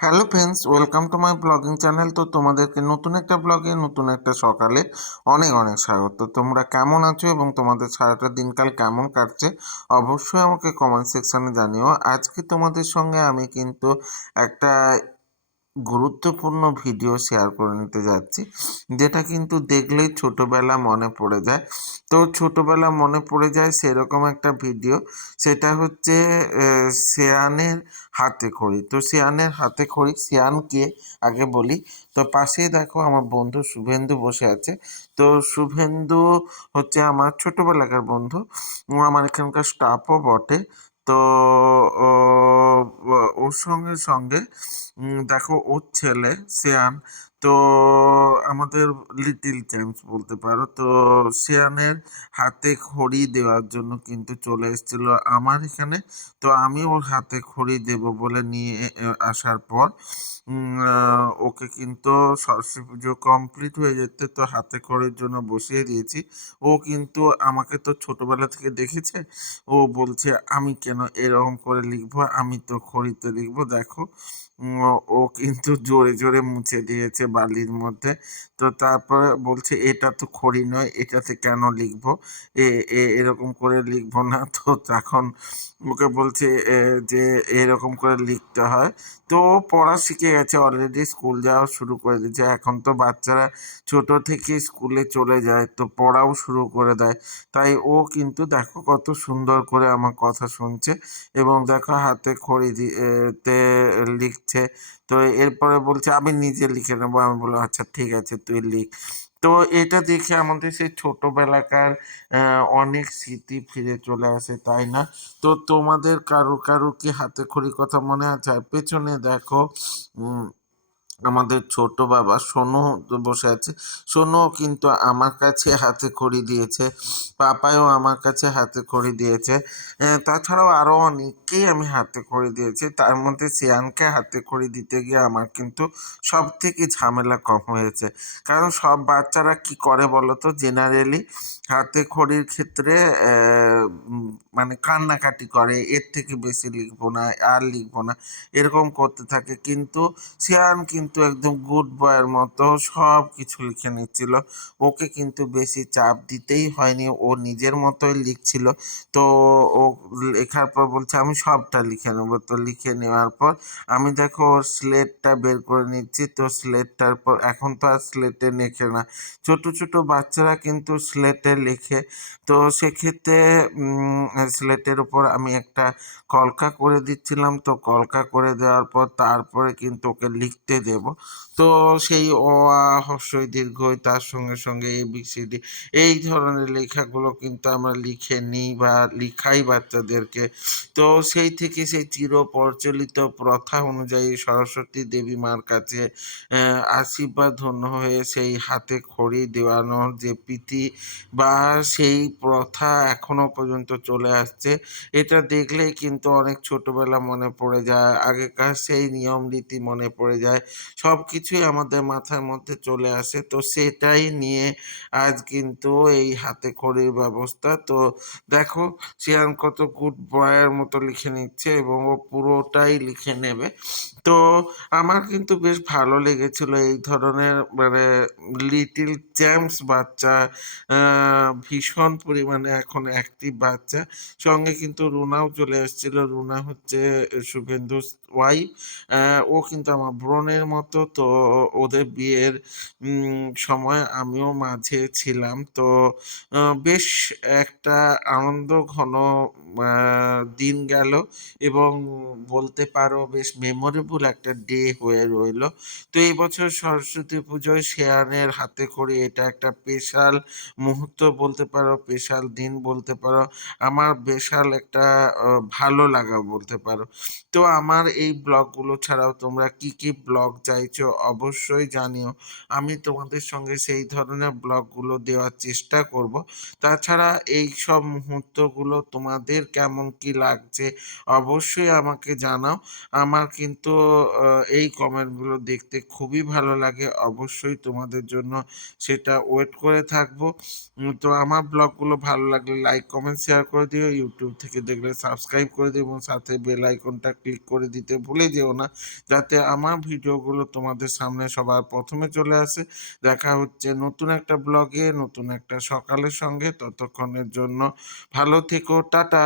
Hello friends, welcome to my blogging channel. তো তোমাদেরকে নতুন একটা ব্লগে নতুন একটা সকালে অনেক অনেক স্বাগত। তোমরা কেমন আছো এবং তোমাদের সারাটা দিনকাল কেমন কাটছে অবশ্যই আমাকে কমেন্ট সেকশানে জানিও। আজকে তোমাদের সঙ্গে আমি কিন্তু একটা গুরুত্বপূর্ণ ভিডিও শেয়ার করে নিতে যাচ্ছি, যেটা কিন্তু দেখলেই ছোটোবেলা মনে পড়ে যায়। তো ছোটোবেলা মনে পড়ে যায় সেরকম একটা ভিডিও, সেটা হচ্ছে শেয়ানের হাতে খড়ি। তো শেয়ানের হাতে খড়ি, শেয়ান কে আগে বলি। তো পাশেই দেখো আমার বন্ধু শুভেন্দু বসে আছে। তো শুভেন্দু হচ্ছে আমার ছোটোবেলাকার বন্ধু, ও আমার এখানকার স্টাফও বটে। তো ও ওর সঙ্গে সঙ্গে দেখো ওর ছেলে শ্রেয়ান, তো আমাদের লিটিল চ্যাম্পস বলতে পারো। তো শ্রেয়ানের হাতে খড়ি দেওয়ার জন্য কিন্তু চলে এসেছিল আমার এখানে। তো আমি ওর হাতে খড়ি দেব বলে নিয়ে আসার পর ওকে কিন্তু সরস্বতী পুজো কমপ্লিট হয়ে যেতে তো হাতে খড়ির জন্য বসিয়ে দিয়েছি। ও কিন্তু আমাকে তো ছোটবেলা থেকে দেখেছে। ও বলছে আমি কেন এরকম করে লিখবো, আমি তো খড়িতে লিখবো। দেখো ও কিন্তু জোরে জোরে মুছে দিয়েছে বালির মধ্যে। তো তারপরে বলছে এটা তো খড়ি নয়, এটাতে কেন লিখবো, এরকম করে লিখবো না। তো তখন ওকে বলছে যে এরকম করে লিখতে হয়। তো ও পড়া শিখে গেছে, অলরেডি স্কুল যাওয়া শুরু করে দিয়েছে। এখন তো বাচ্চারা ছোট থেকে স্কুলে চলে যায়, তো পড়াও শুরু করে দেয়। তাই ও কিন্তু দেখো কত সুন্দর করে আমার কথা শুনছে এবং দেখো হাতে খড়ি তে লিখছে। তো এরপরে বলছে আমি নিজে লিখে নেবো। আমি বললাম আচ্ছা ঠিক আছে তুই লিখ। তো এটা দেখে আমাদের সেই ছোটবেলাকার অনেক স্মৃতি ফিরে চলে আসে, তাই না? তো তোমাদের কারো কারো কি হাতে খড়ির কথা মনে আছে? আর পেছনে দেখো উম আমাদের ছোট বাবা সোনু বসে আছে। সোনুও কিন্তু আমার কাছে হাতে খড়ি দিয়েছে, পাপায়ও আমার কাছে হাতে খড়ি দিয়েছে। তাছাড়াও আরও অনেককেই আমি হাতে খড়ি দিয়েছি। তার মধ্যে সিয়ানকে হাতে খড়ি দিতে গিয়ে আমার কিন্তু সব থেকে ঝামেলা কম হয়েছে। কারণ সব বাচ্চারা কি করে বলো তো, জেনারেলি হাতে খড়ির ক্ষেত্রে মানে কান্নাকাটি করে, এর থেকে বেশি লিখবো না, আর লিখবো না, এরকম করতে থাকে। কিন্তু সিয়ান কিন্তু একদম গুড বয়ের মতো সব কিছু লিখে নিচ্ছিল। ওকে কিন্তু বেশি চাপ দিতেই হয়নি, ও নিজের মতোই লিখছিল। তো ও লেখার পর বলছে আমি সবটা লিখে নেবো। তো লিখে নেওয়ার পর আমি দেখো ওর স্লেটটা বের করে নিচ্ছি। তো স্লেটটার পর এখন তো আর স্লেটে লেখে না, ছোট ছোট বাচ্চারা কিন্তু স্লেটে লেখে। তো সেক্ষেত্রে স্লেটের উপর আমি একটা কলকা করে দিচ্ছিলাম। তো কলকা করে দেওয়ার পর তারপরে কিন্তু ওকে লিখতে দেব। তো সেই অ, আ, হ্রস্বই দীর্ঘই, তার সঙ্গে সঙ্গে ABCD এই ধরনের লেখাগুলো কিন্তু আমরা লিখে নিই বা লিখাই বাচ্চাদেরকে। তো সেই থেকে সেই চিরপ্রচলিত প্রথা অনুযায়ী সরস্বতী দেবী মার কাছে আশীর্বাদ ধন্য হয়ে সেই হাতে খড়ি দেওয়ানোর যে প্রীতি বা সেই প্রথা এখনো পর্যন্ত চলে আসছে। এটা দেখলেই কিন্তু অনেক ছোটবেলা মনে পড়ে যায়, আগেকার সেই নিয়ম রীতি মনে পড়ে যায়, সব কিছুই আমাদের মাথার মধ্যে চলে আসে। তো সেটাই নিয়ে আজ কিন্তু এই হাতে খড়ির ব্যবস্থা। তো দেখো সিয়ান কত গুড বয়ের মতো লিখে নিচ্ছে এবং ও পুরোটাই লিখে নেবে। তো আমার কিন্তু বেশ ভালো লেগেছিল এই ধরনের মানে লিটিল চ্যাম্পস বাচ্চা ভীষণ পরিমাণে এখন অ্যাক্টিভ বাচ্চা। সঙ্গে কিন্তু রুনাও চলে এসেছিল। রুনা হচ্ছে শুভেন্দুর ওয়াইফ। ও কিন্তু আমার বোনের মতো। তো ওদের বিয়ের সময় আমিও মাঝে ছিলাম। তো বেশ একটা আনন্দঘন দিন গেল এবং বলতে পারো বেশ মেমোরেবল একটা ডে হয়ে রইল। তো এই বছর সরস্বতী পুজোয় শেয়ানের হাতে খড়ি এটা একটা স্পেশাল মুহূর্ত বলতে পারো, স্পেশাল দিন বলতে পারো, আমার বিশাল একটা ভালো লাগা বলতে পারো। তো আমার এই ব্লগগুলো ছাড়াও তোমরা কি কি ব্লগ চাইছো অবশ্যই জানিও। আমি তোমাদের সঙ্গে সেই ধরনের ব্লগগুলো দেওয়ার চেষ্টা করব। তাছাড়া এইসব মুহূর্তগুলো তোমাদের কেমন কি লাগছে অবশ্যই আমাকে জানাও। আমার কিন্তু আ এই কমেন্টগুলো দেখতে খুবই ভালো লাগে। অবশ্যই তোমাদের জন্য সেটা ওয়েট করে থাকবো। তো আমার ব্লগগুলো ভালো লাগলে লাইক, কমেন্ট, শেয়ার করে দিও। YouTube থেকে দেখলে সাবস্ক্রাইব করে দিও এবং সাথে বেল আইকনটা ক্লিক করে দিতে ভুলে যেও না। যাতে আমার ভিডিওগুলো তোমাদের সামনে সবার ১ম এ চলে আসে। দেখা হচ্ছে নতুন একটা ব্লগে, নতুন একটা সকালের সঙ্গে। ততক্ষণের জন্য ভালো থেকো। টাটা।